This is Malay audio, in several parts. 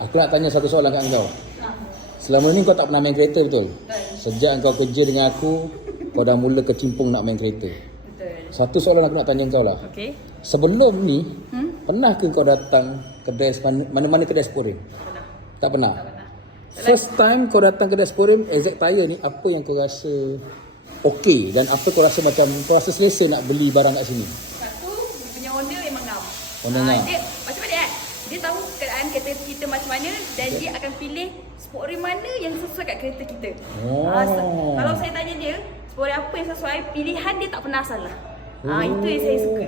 Aku nak tanya satu soalan kat kau. Selama ni kau tak pernah main kereta betul? Sejak kau kerja dengan aku, kau dah mula kecimpung nak main kereta. Betul. Satu soalan aku nak tanya kau lah. Okey. Sebelum ni, pernah ke kau datang kedai mana-mana kedai Sporim? Pernah. Tak pernah? Tak pernah. First time kau datang kedai Sporim, Exact Tire ni, apa yang kau rasa okey dan apa kau rasa macam kau rasa selesa nak beli barang kat sini? Satu, dia punya owner memang ngam. Owner ngam. Dia macam mana kan? Dia tahu keadaan kereta kita macam mana dan dia akan pilih sport rim mana yang sesuai kat kereta kita. Oh. Kalau saya tanya dia, sport rim apa yang sesuai, pilihan dia tak pernah salah. Itu yang saya suka.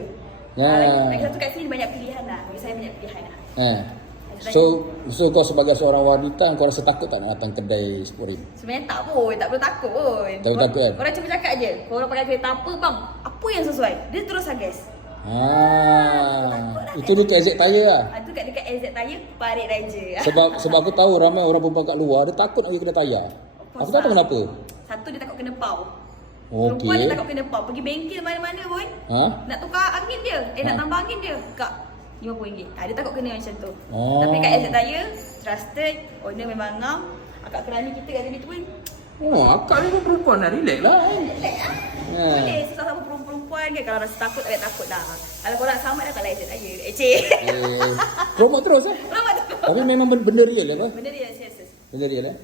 Lagi satu kat sini banyak pilihan lah. Bagi saya banyak pilihan lah. So kau sebagai seorang wanita, kau rasa takut tak nak datang kedai Sporim? Sebenarnya tak pun, tak perlu takut pun. Tak perlu takut kan? Korang cuma cakap je, korang pakai kereta apa bang? Apa yang sesuai? Dia terus suggest. Itu dekat Exact Tire lah. Itu kat dekat Exact Tire, Parit Raja. Sebab aku tahu ramai orang perempuan kat luar, dia takut nak pergi kedai tayar. Aku tak tahu kenapa. Satu, dia takut kena pau. Okey. Perempuan dia takut kena pau. Pergi bengkel mana-mana pun, nak tukar angin dia, nak tambah angin dia, Kak, RM50. Dia takut kena macam tu. Tapi kat Exact Tire, trusted, owner memang ngam. Akak kerani kita kat sini tu pun Akak ni pun perempuan dah, relax lah. relax lah. Boleh sesama perempuan ke, kalau rasa takut tak payah takut dah. Kalau korang sama dah tak lain Exact Tire. Promote terus Promote tu. Tapi memang benda real lah kau? Benda dia, serius. Benda real